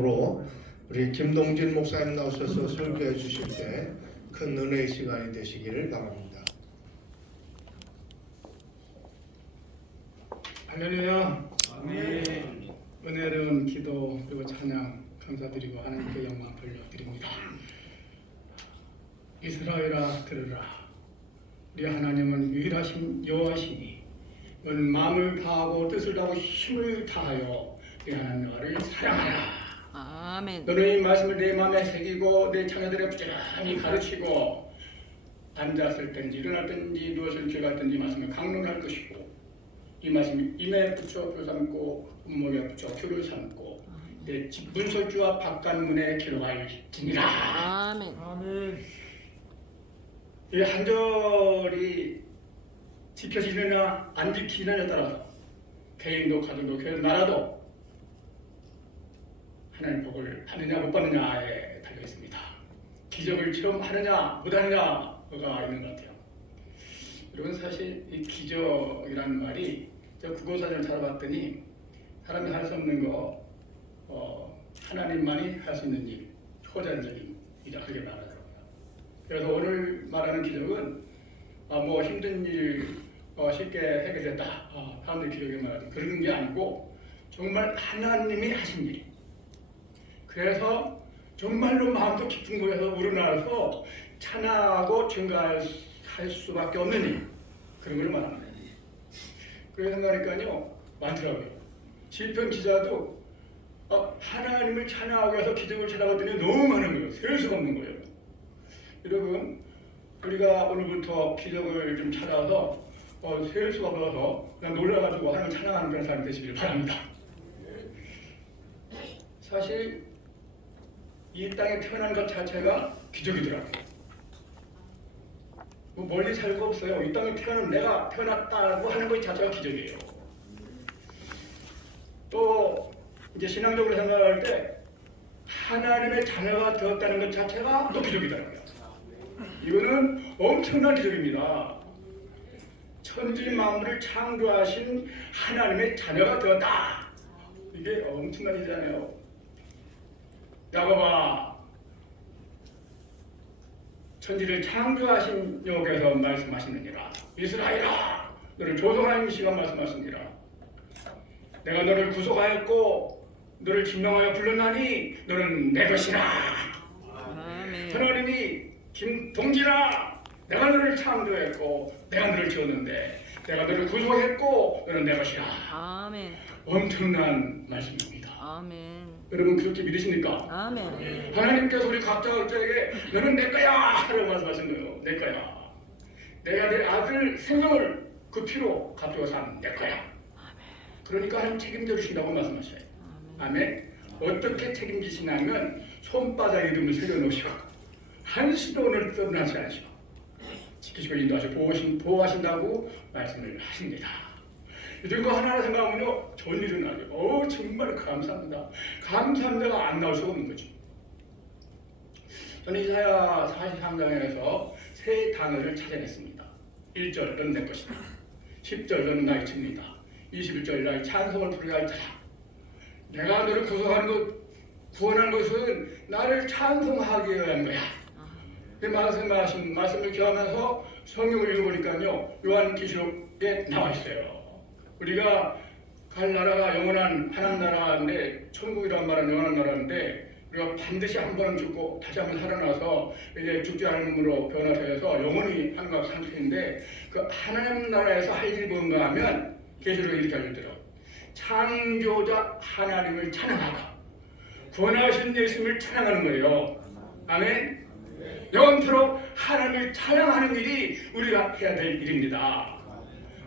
으로 우리 김동진 목사님 나오셔서 설교해 주실 때 큰 은혜의 시간이 되시기를 바랍니다. 할렐루야. 아멘. 은혜로운 기도 그리고 찬양 감사드리고 하나님께 영광 돌려드립니다. 이스라엘아 들으라. 우리 하나님은 유일하신 여호와시니 너는 마음을 다하고 뜻을 다하고 힘을 다하여 네 하나님 나라를 사랑하라. 아멘. 너는 이 말씀을 내 마음에 새기고 내 자녀들의 부지런히 가르치고 앉았을 땐지 일어났든지 누웠을 때 갔든지 말씀을 강론할 것이고 이 말씀이 임에 붙여 표 삼고 몸목에 붙여 표를 삼고 내 집 문설주와 바깥문에 기록할지니라. 아멘. 아멘. 이 한 절이 지켜지느냐 안 지키느냐에 따라서 개인도 가정도 교회 나라도 하나님 복을 받느냐 못 받느냐에 달려 있습니다. 기적을 체험하느냐 못하느냐가 있는 것 같아요. 여러분 사실 이 기적이라는 말이 제가 국어사전을 찾아봤더니 사람이 할 수 없는 거 하나님만이 할 수 있는 일, 초자연적인 일이라 그렇게 말하더라고요. 그래서 오늘 말하는 기적은 뭐 힘든 일 쉽게 해결됐다, 사람들이 기적에 말하는 그런 게 아니고 정말 하나님이 하신 일. 그래서 정말로 마음도 깊은 곳에서 우러나서 찬양하고 증가할 수밖에 없는 일, 그런 걸 말합니다. 그래서 생각하니까요 많더라고요. 시편 기자도 하나님을 찬양하기 위해서 기적을 찾아봤더니 너무 많은 거예요. 셀 수가 없는 거예요. 여러분 우리가 오늘부터 기적을 좀 찾아서 셀 수가 없어서 그냥 놀라가지고 하나님 찬양하는 그런 사람이 되시길 바랍니다. 사실 이 땅에 태어난 것 자체가 기적이더라고요. 뭐 멀리 살 거 없어요. 이 땅에 내가 태어났다고 하는 것 자체가 기적이에요. 또 이제 신앙적으로 생각할 때 하나님의 자녀가 되었다는 것 자체가 또 기적이더라고요. 이거는 엄청난 기적입니다. 천지 만물을 창조하신 하나님의 자녀가 되었다. 이게 엄청난 일이잖아요. 야곱아, 천지를 창조하신 여호와께서 말씀하시느니라. 이스라엘아, 너를 조성하는 시간 말씀하시니라. 내가 너를 구속하였고 너를 진명하여 불렀나니 너는 내 것이라. 아멘. 하나님이 김동진아, 내가 너를 창조했고 내가 너를 지었는데 내가 너를 구속했고 너는 내 것이라. 아멘. 엄청난 말씀입니다. 아멘. 여러분 그렇게 믿으십니까? 아멘. 하나님께서 우리 각자에게 너는 내 거야 하라고 말씀하신 거예요. 내 거야. 내가 내 아들 생명을 그 피로 값주어 산 내 거야. 그러니까 하나님 책임져 주신다고 말씀하셔요. 아멘. 어떻게 책임지시냐면 손바닥에 이름을 새겨놓으시고 한시도 오늘 떠나지 않으시고 지키시고 인도하시고 보호하신다고 말씀을 하십니다. 이런 거 하나하나 생각하면요 좋은 일은 아니에요. 정말 감사합니다. 감사합니다가 안 나올 수가 없는 거죠. 저는 이사야 43장에서 세 단어를 찾아냈습니다. 1절 너는 내 것이다. 10절 너는 나의 친구이다. 21절 나의 찬송을 부르게 할 자라. 내가 너를 구속하는 것, 구원하는 것은 나를 찬송하기 위한 거야. 그 말씀을 기하면서 성경을 읽어보니까요 요한계시록에 나와 있어요. 우리가 갈 나라가 영원한 하나님 나라인데 천국이란 말은 영원한 나라인데 우리가 반드시 한 번 죽고 다시 한 번 살아나서 이제 죽지 않은 몸으로 변화되어서 영원히 하나님과 상태인데 그 하나님 나라에서 할 일이 뭔가 하면 계시록에 이렇게 알려드려. 창조자 하나님을 찬양하고 구원하신 예수님을 찬양하는 거예요. 아멘. 영원토록 하나님을 찬양하는 일이 우리가 해야 될 일입니다.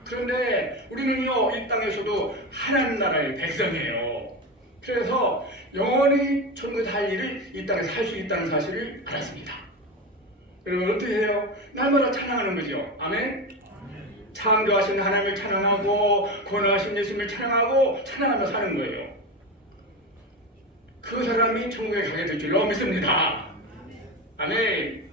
그런데 우리는요 이 땅에서도 하나님 나라의 백성이에요. 그래서 영원히 천국에 살 일을 이 땅에서 할 수 있다는 사실을 알았습니다. 여러분 어떻게 해요? 날마다 찬양하는 거죠. 아멘. 창조하신 하나님을 찬양하고 구원하신 예수님을 찬양하고 찬양하며 사는 거예요. 그 사람이 천국에 가게 될 줄로 믿습니다. 아멘.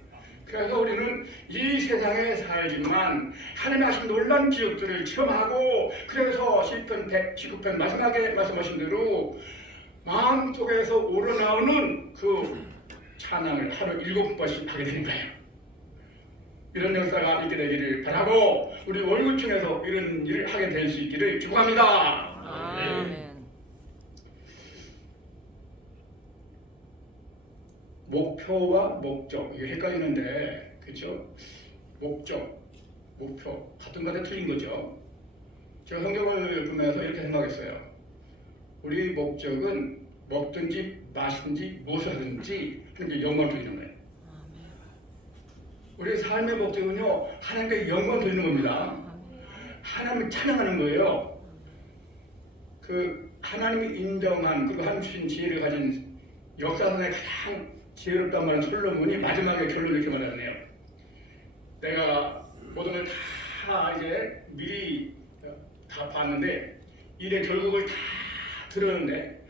그래서 우리는 이 세상에 살지만 하나님이 하신 놀라운 기적들을 체험하고 그래서 시편 119편 마지막에 말씀하신 대로 마음속에서 우러나오는 그 찬양을 하루 7번씩 하게 되는 거예요. 이런 역사가 있게 되기를 바라고 우리 월구청에서 이런 일을 하게 될 수 있기를 축복합니다. 아멘. 목표와 목적 이게 헷갈리는데 그렇죠? 목표 같은 것에 틀린 거죠. 제가 성경을 보면서 이렇게 생각했어요. 우리 목적은 먹든지 마시든지 무엇을 하든지 하나님께 영광을 돌리는 거예요. 우리 삶의 목적은요 하나님께 영광을 돌리는 겁니다. 하나님을 찬양하는 거예요. 그 하나님이 인정한 그리고 하나님 주신 지혜를 가진 역사상의 가장 지혜롭단 말은 솔로몬이 마지막에 결론을 이렇게 말하네요. 내가 모든 걸 다 이제 미리 다 봤는데 일의 결국을 다 들었는데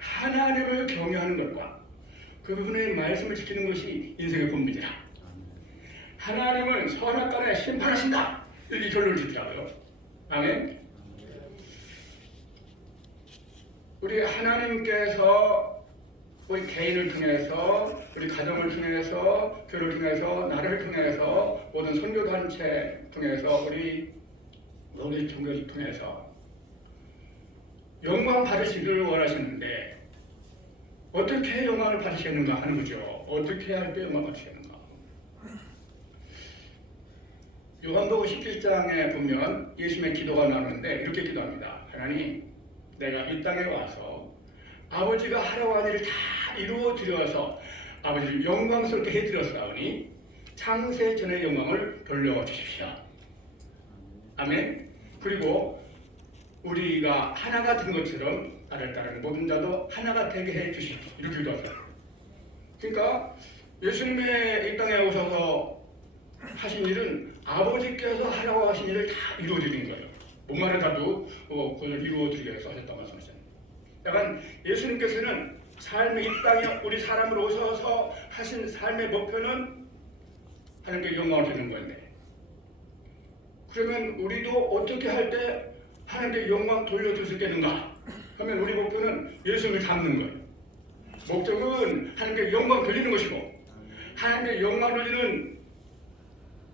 하나님을 경외하는 것과 그분의 말씀을 지키는 것이 인생의 본분이라. 하나님은 선악간에 심판하신다. 이렇게 결론을 짓더라고요. 아멘. 우리 하나님께서 우리 개인을 통해서, 우리 가정을 통해서, 교회를 통해서, 나라를 통해서, 모든 선교단체 통해서, 우리 모든 종교를 통해서 영광 받으시기를 원하시는데 어떻게 영광을 받으시겠는가 하는 거죠. 어떻게 할 때 영광 받으시겠는가. 요한복음 17장에 보면 예수님의 기도가 나오는데 이렇게 기도합니다. 하나님, 내가 이 땅에 와서 아버지가 하라고 한 일을 다 이루어 드려서 아버지를 영광스럽게 해드렸사오니 창세 전의 영광을 돌려 주십시오. 아멘. 그리고 우리가 하나가 된 것처럼 나를 따르는 모든 자도 하나가 되게 해 주십시오. 이렇게 기도하세요. 그러니까 예수님의 이 땅에 오셔서 하신 일은 아버지께서 하라고 하신 일을 다 이루어 드린 거예요. 뭔말을 다도 그걸 이루어 드리기 위해서 하셨다고 말씀하셨어요. 약간 예수님께서는 삶의 이 땅에 우리 사람으로 오셔서 하신 삶의 목표는 하나님께 영광을 드리는 건데, 그러면 우리도 어떻게 할 때 하나님께 영광 돌려줄 수 있겠는가 하면 우리 목표는 예수님을 닮는 거예요. 목적은 하나님께 영광 돌리는 것이고 하나님께 영광 돌리는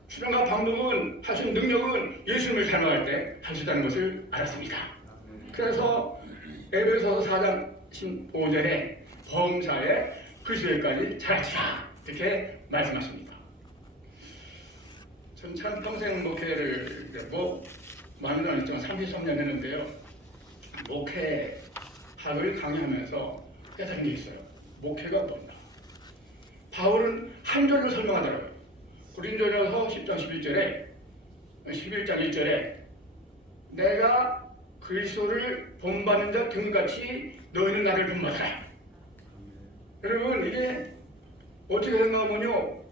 수단과 방법은 하신 능력은 예수님을 닮아갈 때 할 수 있다는 것을 알았습니다. 그래서 에베소서 4장 15절에 범사에 그리스도에까지 자라치라 이렇게 말씀하십니다. 전 참 평생 목회를 많은 건 아니지만 33년 했는데요. 목회학을 강의하면서 깨달은 게 있어요. 목회가 뭔가. 바울은 한 절로 설명하더라고요. 고린도전서 10장 11장 1절에 내가 그리스도를 본받는 자 등같이 너희는 나를 본받아라. 여러분 이게 어떻게 생각하면요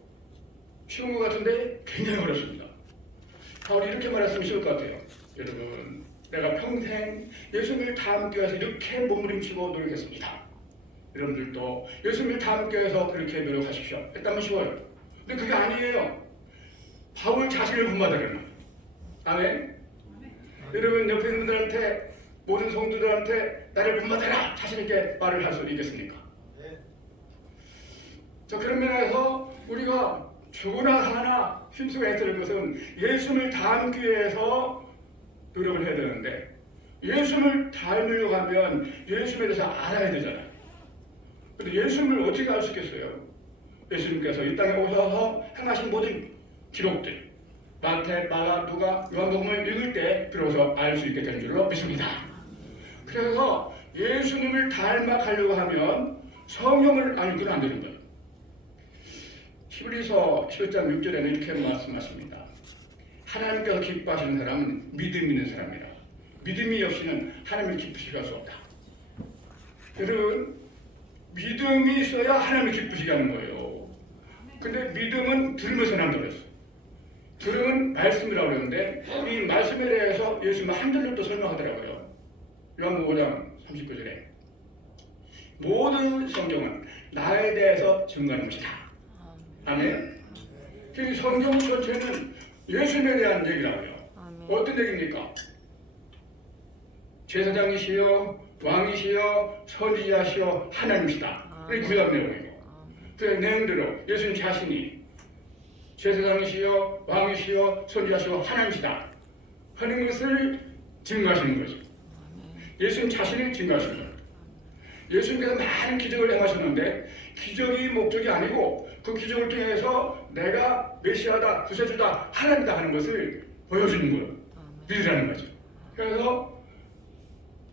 쉬운 것 같은데 굉장히 어렵습니다. 바울이 이렇게 말했으면 쉬울 것 같아요. 여러분 내가 평생 예수님을 닮기 위해서 이렇게 몸부림치고 노력했습니다. 여러분들도 예수님을 닮기 위해서 그렇게 노력하십시오. 했다면 쉬워요. 근데 그게 아니에요. 바울 자신을 본받으라는 거예요. 아멘. 여러분 옆에 있는 분들한테 모든 성도들한테 나를 본받아라 자신 있게 말을 할 수 있겠습니까? 자 그런 면에서 우리가 죽으나 사나 힘쓰게 했던 것은 예수님을 닮기 위해서 노력을 해야 되는데 예수님을 닮으려고 하면 예수님에 대해서 알아야 되잖아요. 근데 예수님을 어떻게 알 수 있겠어요? 예수님께서 이 땅에 오셔서 행하신 모든 기록들 마태, 마가, 누가, 요한복음을 읽을 때 비로소 알 수 있게 되는 줄로 믿습니다. 그래서 예수님을 닮아가려고 하면 성경을 안 읽으면 안 되는 거예요. 히브리서 11장 6절에는 이렇게 말씀하십니다. 하나님께서 기뻐하시는 사람은 믿음이 있는 사람이라. 믿음이 없이는 하나님을 기쁘시게 할 수 없다. 여러분 믿음이 있어야 하나님을 기쁘시게 하는 거예요. 근데 믿음은 들으면서 남들었어. 들으면 말씀이라고 그러는데 이 말씀에 대해서 예수님은 한 절로 또 설명하더라고요. 요한복음 5장 39절에 모든 성경은 나에 대해서 증거하는 것이다. 아멘. 그 성경 전체는 예수님에 대한 얘기라고요. 어떤 얘기입니까? 제사장이시여 왕이시여 선지자시여 하나님이시다. 이 구약 내용이고 그 내용대로 예수님 자신이 제사장이시여 왕이시여 선지자시여 하나님이시다 하는 것을 증거하시는 거죠. 예수님 자신을 증거하시는 거예요. 예수님께서 많은 기적을 행하셨는데 기적이 목적이 아니고 그 기적을 통해서 내가 메시아다, 구세주다, 하나님이다 하는 것을 보여주는 거예요. 믿으라는 거죠. 그래서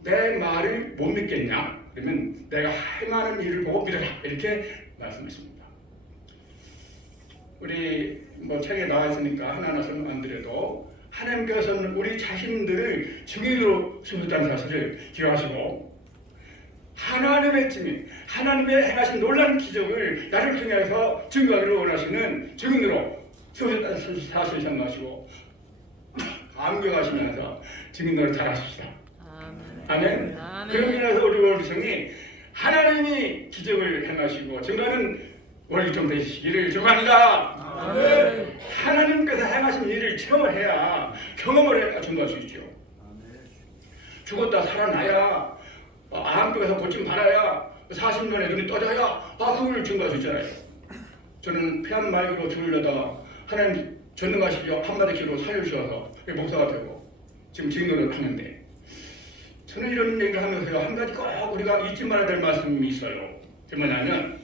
내 말을 못 믿겠냐? 그러면 내가 행하는 일을 보고 믿어라. 이렇게 말씀하십니다. 우리 책에 나와 있으니까 하나하나 설명 안 드려도 하나님께서는 우리 자신들을 증인으로 세우셨다는 사실을 기억하시고 하나님의 증인, 하나님의 행하신 놀라운 기적을 나를 통해서 증거하기를 원하시는 증인으로 세우셨다는 사실을 생각하시고 감격하시면서 증인으로 잘하십시다. 아멘. 그런 면에서 우리 월성이 하나님이 기적을 행하시고 증거하는 월성 되시기를 축원합니다. 하나님께서 행하신 일을 체험을 해야 경험을 해야 증거할 수 있죠. 죽었다 살아나야 암벽에서 고침 받아야 40년의 눈이 떠져야 그걸 증거할 수 있잖아요. 저는 폐암 말기로 죽으려다 하나님 전능하시죠. 한마디 기로 살려주셔서 목사가 되고 지금 증거를 하는데 저는 이런 얘기를 하면서요 한 가지 꼭 우리가 잊지 말아야 될 말씀이 있어요. 그게 뭐냐면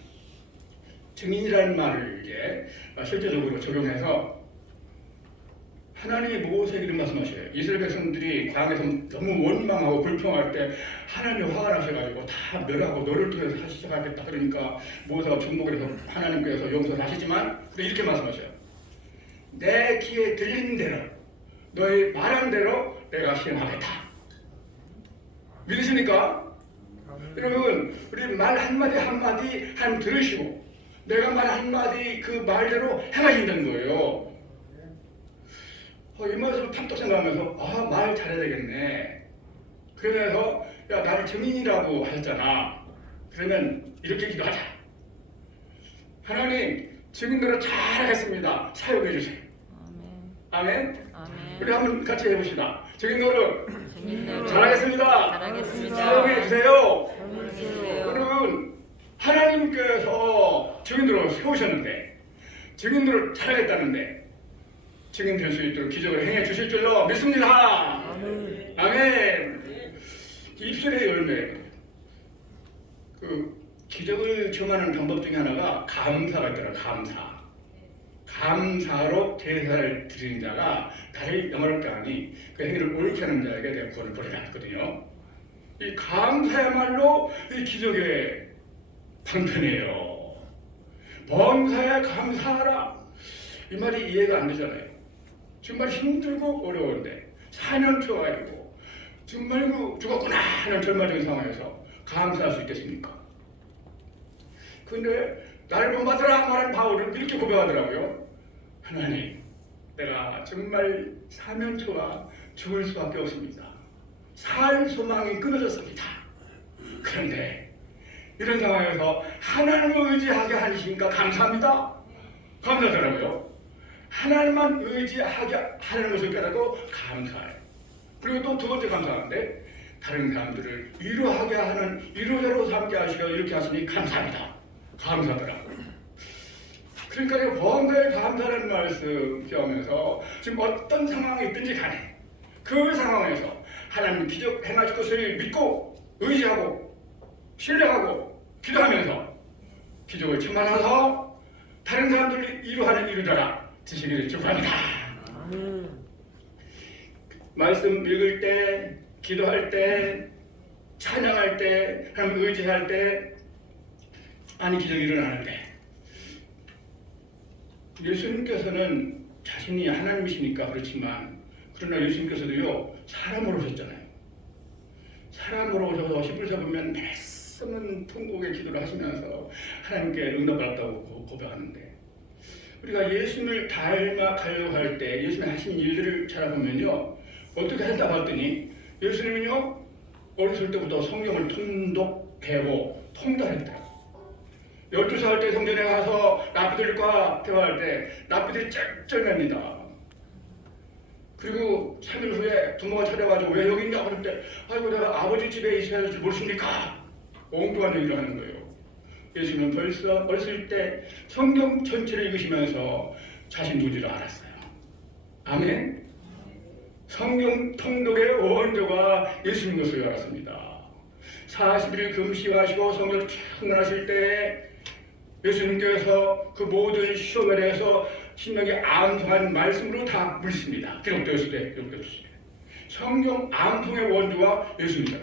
증인이라는 말을 이제 실제적으로 적용해서 하나님이 모세에게 이런 말씀하셔요. 이스라엘 백성들이 광야에서 너무 원망하고 불평할 때 하나님이 화가 나셔가지고 다 멸하고 너를 통해서 다시 시작하겠다. 그러니까 모세가 중복을 해서 하나님께서 용서를 하시지만 이렇게 말씀하셔요. 내 귀에 들리는 대로 너희 말한 대로 내가 시행하겠다. 믿으십니까? 여러분 우리 말 한마디 한마디 하나님 들으시고 내가 말 한마디 그 말대로 행하신다는 거예요. 이 말씀을 탐탁 생각하면서 말 잘해야 되겠네. 그러면서 야 나를 증인이라고 하셨잖아. 그러면 이렇게 기도하자. 하나님 증인으로 잘하겠습니다. 사용해 주세요. 아멘. 우리 한번 같이 해봅시다. 증인으로 잘하겠습니다. 사용해 주세요. 여러분 하나님께서 증인으로 세우셨는데 증인으로 잘하겠다는데 증인 될 수 있도록 기적을 행해 주실 줄로 믿습니다. 아멘. 입술의 열매. 그 기적을 경험하는 방법 중에 하나가 감사가 있더라. 감사로 제사를 드리는 자가 다리 영화롭게 하니 그 행위를 옳게 하는 자에게 내가 구원을 보리라 했거든요. 이 감사야말로 이 기적의 방편이에요. 범사에 감사하라. 이 말이 이해가 안 되잖아요. 정말 힘들고 어려운데 4년 쳐가지고 정말 죽었구나 하는 절망적인 상황에서 감사할 수 있겠습니까? 근데 나를 본받으라 말한 바울은 이렇게 고백하더라고요. 하나님 내가 정말 사면초가 죽을 수밖에 없습니다. 살 소망이 끊어졌습니다. 그런데 이런 상황에서 하나님을 의지하게 하시니까 감사합니다. 감사하더라고요. 하나님만 의지하게 하는 것을 깨닫고 감사해요. 그리고 또 두 번째 감사한데 다른 사람들을 위로하게 하는 위로자로 삼게 하시고 이렇게 하시니 감사합니다. 감사하더라고요. 그러니까 범사에 감사라는 말씀 기억하면서 지금 어떤 상황이 있든지 간에 그 상황에서 하나님 기적 행하실 것을 믿고 의지하고 신뢰하고 기도하면서 기적을 충만하서 다른 사람들을 위로하는 위로자가 되시기를 축복합니다. 말씀 읽을 때, 기도할 때, 찬양할 때, 하나님 의지할 때 많은 기적이 일어나는데 예수님께서는 자신이 하나님이시니까 그렇지만 그러나 예수님께서도요 사람으로 오셨잖아요. 사람으로 오셔서 히브리서 보면 말씀은 통곡의 기도를 하시면서 하나님께 응답받았다고 고백하는데 우리가 예수님을 닮아가려고 할 때 예수님이 하신 일들을 찾아보면요 어떻게 했다고 했더니 예수님은요 어렸을 때부터 성경을 통독하고 통달했다. 12살 때 성전에 가서 랍비들과 대화할 때 랍비들이 쩔쩔맵니다. 그리고 3일 후에 부모가 찾아가지고 왜 여기 있냐고 그럴 때 아이고 내가 아버지 집에 있어야 할 줄 모르십니까? 엉뚱한 얘기를 하는 거예요. 예수는 벌써 어렸을 때 성경 전체를 읽으시면서 자신 누구를 알았어요. 아멘. 성경 통독의 원조가 예수님 것을 알았습니다. 40일 금식하시고 성경을 충만하실 때 예수님께서 그 모든 시험에 대해서 신명에 암송한 말씀으로 다 물습니다. 기록되었을 때, 기록되었을 때. 성경 암송의 원조가 예수입니다.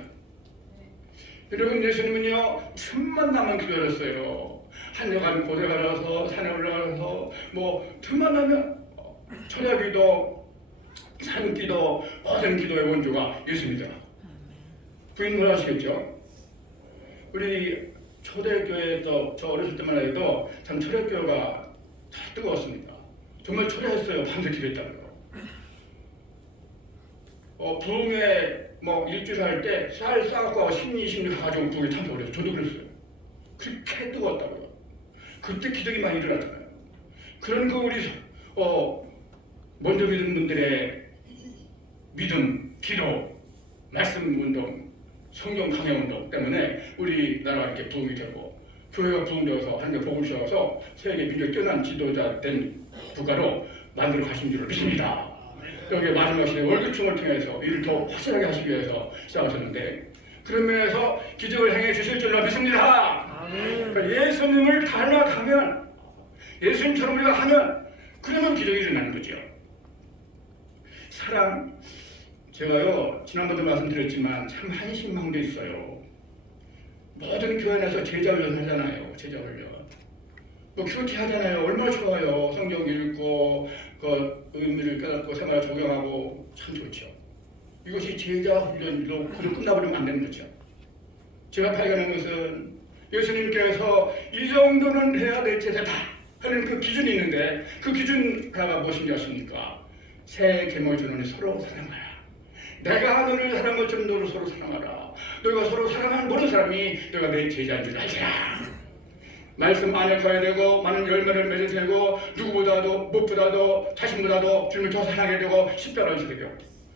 여러분, 예수님은요, 틈만 나면 기도하셨어요. 한여간 고생하셔서 산에 올라가서 틈만 나면 철야기도, 산기도, 모든 기도의 원조가 예수입니다. 부인 뭘 아시겠죠? 우리 초대교회에서 저 어렸을 때만 해도 참 초대교회가 참 뜨거웠습니다. 정말 초대했어요. 밤새 기도했다고요. 부흥회 일주일 할 때 쌀 싸갖고 16, 20리 가지고 부흥회 참석을 해서 저도 그랬어요. 그렇게 뜨거웠다고요. 그때 기적이 많이 일어났잖아요. 그런 거 우리 먼저 믿은 분들의 믿음, 기도, 말씀 운동, 성경 강해 운동 때문에 우리나라가 이렇게 부흥이 되고 교회가 부흥되어서 하나님의 복을 주셔서 세계 민족이 뛰어난 지도자 된 국가로 만들어 가신 줄을 믿습니다. 여기 마지막 시대 월급충을 통해서 일을 더 확실하게 하시기 위해서 시작하셨는데 그런 면에서 기적을 행해 주실 줄로 믿습니다. 그러니까 예수님을 닮아가면 예수님처럼 우리가 하면 그러면 기적이 일어나는 거죠. 사랑, 제가요 지난번도 말씀드렸지만 참 한심한 게 있어요. 모든 교회 내서 제자훈련 하잖아요. 제자훈련. 큐티 하잖아요. 얼마나 좋아요. 성경 읽고 그 의미를 깨닫고 생활을 적용하고 참 좋죠. 이것이 제자훈련으로 그저 끝나버리면 안 되는 거죠. 제가 발견한 것은 예수님께서 이 정도는 해야 될 제자다 하는 그 기준이 있는데 그 기준 하나가 무엇인지 아십니까? 새 계명을 주노니 서로 사랑하라. 내가 너를 사랑한 것처럼 너를 서로 사랑하라. 너희가 서로 사랑하는 모든 사람이 너희가 내 제자인 줄 알지라. 말씀 안에 가야 되고 많은 열매를 맺어야 되고 누구보다도 무엇보다도 자신보다도 주님을 더 사랑해야 되고 십자가를 지야 되고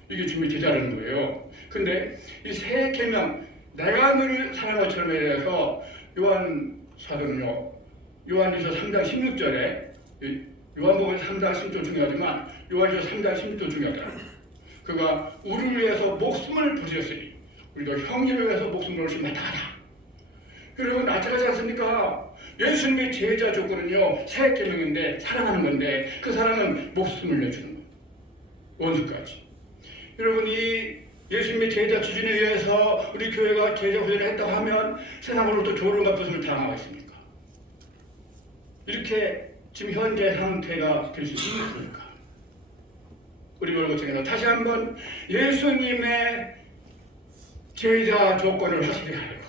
이게 주님의 제자라는 거예요. 근데 이 새 계명 내가 너를 사랑한 것처럼에 대해서 요한 사도는요 요한일서 3장 16절에 요한복음 3장 16절 중요하지만 요한일서 3장 16절 중요하다. 그가 우리를 위해서 목숨을 부르셨으니 우리도 형제를 위해서 목숨을 부르시 마땅하다. 여러분 나타나지 않습니까? 예수님의 제자 조건은요 새 계명인데 사랑하는 건데 그 사랑은 목숨을 내주는 거예요. 원수까지. 여러분 이 예수님의 제자 기준에 의해서 우리 교회가 제자 훈련을 했다고 하면 세상으로부터 조롱과 부심을 당하고 있습니까? 이렇게 지금 현재 상태가 될 수 있습니까? 우리 월급쟁이는 다시 한번 예수님의 제자 조건을 확실히 알고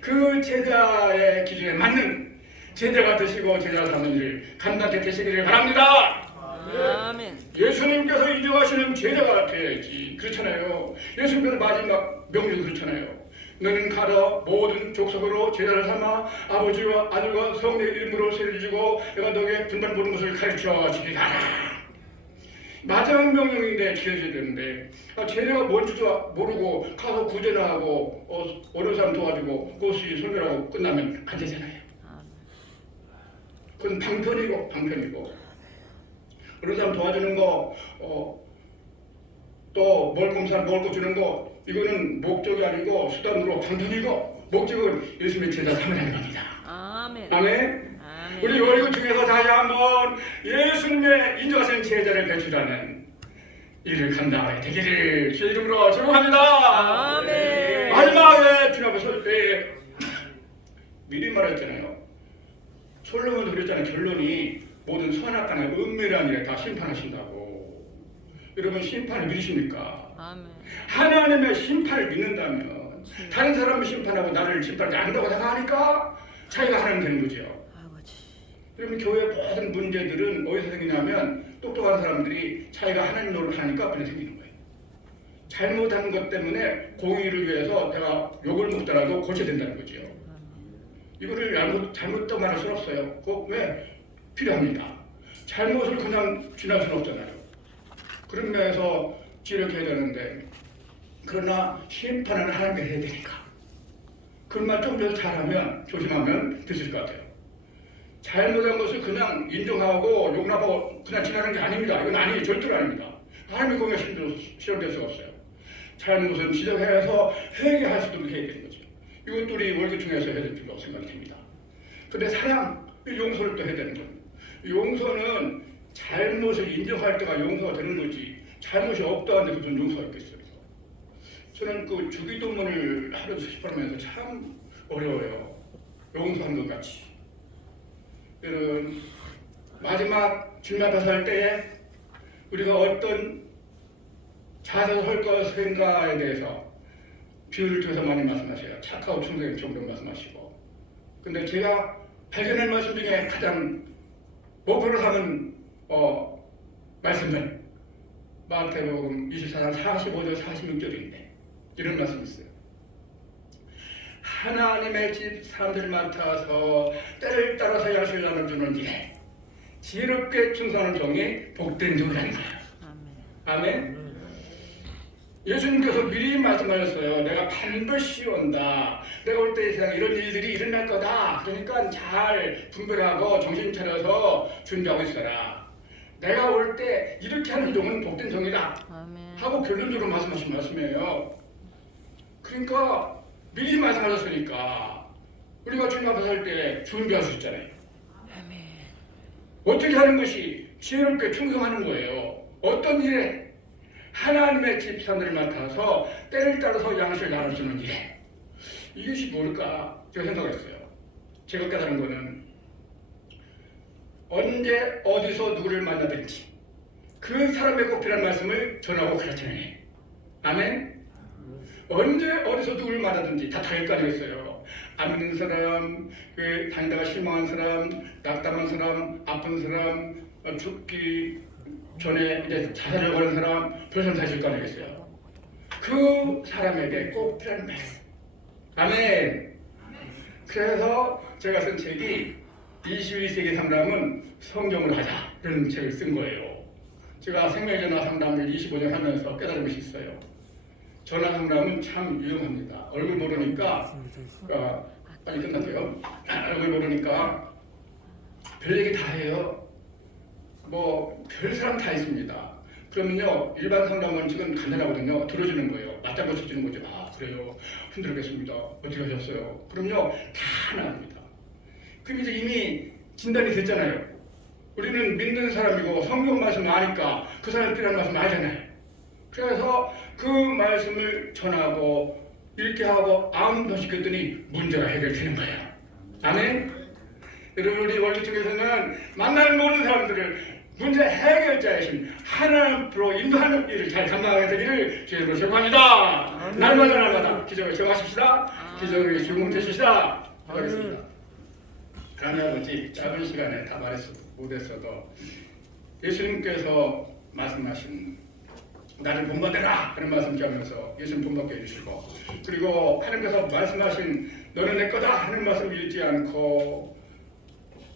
그 제자의 기준에 맞는 제자가 되시고 제자 삼는 일을 간단히 되시기를 바랍니다. 아멘. 예수님께서 인정하시는 제자가 되어야지. 그렇잖아요. 예수님께서 마지막 명령이 그렇잖아요. 너는 가라 모든 족속으로 제자를 삼아 아버지와 아들과 성령의 이름으로 세례주고 내가 너에게 분반 모든 것을 가르쳐 주게 하라. 마지막 명령인데 지켜져야 되는데 제자가 뭔지도 모르고 가서 구제나 하고 어려운 사람 도와주고 그것이 설교하고 끝나면 안 되잖아요. 그건 방편이고 어려운 사람 도와주는 거 또 먹을 사람 먹을 거 주는 거 이거는 목적이 아니고 수단으로 방편이고 목적은 예수님의 제자 삼으라는 겁니다. 아멘. 아멘. 우리 월급 중에서 다시 한번 예수님의 인정하시는 제자를 배출하는 일을 감당하게 되기를 주의 이름으로 축복합니다. 아멘. 마지막에 주님 앞에 설 때 미리 말했잖아요. 솔로몬도 그랬잖아요. 결론이 모든 선악간의 은밀한 일에 다 심판하신다고. 여러분 심판을 믿으십니까? 아멘. 하나님의 심판을 믿는다면 다른 사람을 심판하고 나를 심판하지 않는다고 생각하니까 자기가 하나님 되는 거죠. 그러면 교회 모든 문제들은 어디서 생기냐면 똑똑한 사람들이 자기가 하나님 노릇을 하니까 그래 생기는 거예요. 잘못한 것 때문에 공의를 위해서 내가 욕을 먹더라도 고쳐야 된다는 거죠. 이거를 잘못도 말할 수는 없어요. 그거 왜 필요합니다. 잘못을 그냥 지날 수는 없잖아요. 그런 면에서 지력해야 되는데 그러나 심판은 하나님께 해야 되니까 그것만 좀 더 잘하면 조심하면 되실 것 같아요. 잘못한 것을 그냥 인정하고 용납하고 그냥 지나가는 게 아닙니다. 이건 아니에요. 절대로 아닙니다. 하나님의 공의가 실현될 수가 없어요. 잘못은 지적해서 회개할 수 있도록 해야 되는 거죠. 이것도 우리 월계총회에서 해야 될 필요가 생각이 됩니다. 근데 사랑, 용서를 또 해야 되는 거예요. 용서는 잘못을 인정할 때가 용서가 되는 거지 잘못이 없다는데 무슨 용서가 있겠어요. 저는 그 주기도문을 하루도 수십 번 하면서 참 어려워요. 용서한 것 같이. 여러분, 마지막 주님 앞에서 할 때에 우리가 어떤 자세를 할 것인가에 대해서 비유를 통해서 많이 말씀하셔요. 착하고 충성의 종종 말씀하시고. 근데 제가 발견한 말씀 중에 가장 목표로 삼은 말씀은 마태복음 24장 45절 46절인데 이런 말씀이 있어요. 하나님의 집 사람들 맡아서 때를 따라서 양식을 나눠주는 일에 지혜롭게 충성하는 종이 복된 종이라는 거예요. 아멘. 예수님께서 미리 말씀하셨어요. 내가 반드시 온다. 내가 올 때 이 세상에 이런 일들이 일어날 거다. 그러니까 잘 분별하고 정신 차려서 준비하고 있어라. 내가 올 때 이렇게 하는 종은 복된 종이다. 아멘. 하고 결론적으로 말씀하신 말씀이에요. 그러니까 미리 말씀하셨으니까 우리가 주님 앞에 설 때 준비할 수 있잖아요. 아멘. 어떻게 하는 것이 지혜롭게 충성하는 거예요. 어떤 일에 하나님의 집 사람들을 맡아서 때를 따라서 양식을 나눠주는 일에 이것이 뭘까 제가 생각했어요. 제가 깨달은 거는 언제 어디서 누구를 만나든지 그 사람의 꼭 필요한 말씀을 전하고 가르치는 일. 아멘. 언제 어디서 누구를 만나든지 다 다를 거 아니겠어요. 안 믿는 사람, 다니다가 실망한 사람, 낙담한 사람, 아픈 사람, 죽기 전에 이제 자살을 하는 사람, 별사람 다 있을 거 아니겠어요. 그 사람에게 꼭 필요한 말씀. 아멘. 그래서 제가 쓴 책이 21세기 상담은 성경으로 하자 이런 책을 쓴 거예요. 제가 생명전화 상담을 25년 하면서 깨달은 것이 있어요. 전화 상담은 참 유용합니다. 얼굴 모르니까 빨리 끝날게요. 얼굴 모르니까 별 얘기 다 해요. 뭐 별 사람 다 있습니다. 그러면요 일반 상담은 지금 간단하거든요. 들어주는 거예요. 맞장구 쳐주는 거죠. 아 그래요. 힘들겠습니다. 어떻게 하셨어요? 그럼요 다 나옵니다. 그럼 이제 이미 진단이 됐잖아요. 우리는 믿는 사람이고 성경 말씀 아니까 그 사람이 필요한 말씀 알잖아요. 그래서 그 말씀을 전하고 읽게 하고 아무도 시켰더니 문제가 해결되는 거예요. 아멘. 여러분 우리 월기총에서는 만나는 모든 사람들을 문제 해결자이신 하나님으로 인도하는 일을 잘 감당하게 되기를 주님으로 축원합니다. 날마다 기적을 정하십시다. 기적을 주문 되십시다. 하겠습니다. 하나님 아버지 짧은 시간에 다 말했어도 못했어도 예수님께서 말씀하신 나를 본받아라 하는 말씀 기하면서 예수님 본받게 해주시고 그리고 하나님께서 말씀하신 너는 내 거다 하는 말씀 잊지 않고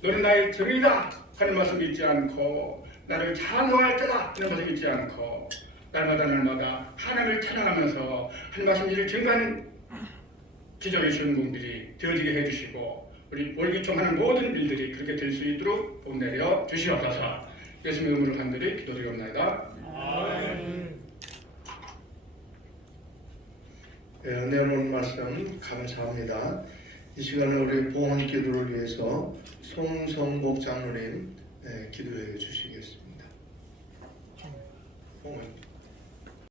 너는 나의 정의다 하는 말씀 잊지 않고 나를 찬송할 때다 하는 말씀 잊지 않고 날마다 하나님을 찬양하면서 한 말씀 일을 증거하는 기적의 주인공들이 되어지게 해주시고 우리 월기총하는 모든 일들이 그렇게 될 수 있도록 복 내려 주시옵소서. 예수님의 이름으로 간절히 기도드리옵나이다. 은혜로운 말씀 감사합니다. 이 시간에 우리 봉헌 기도를 위해서 송성복 장로님 기도해 주시겠습니다.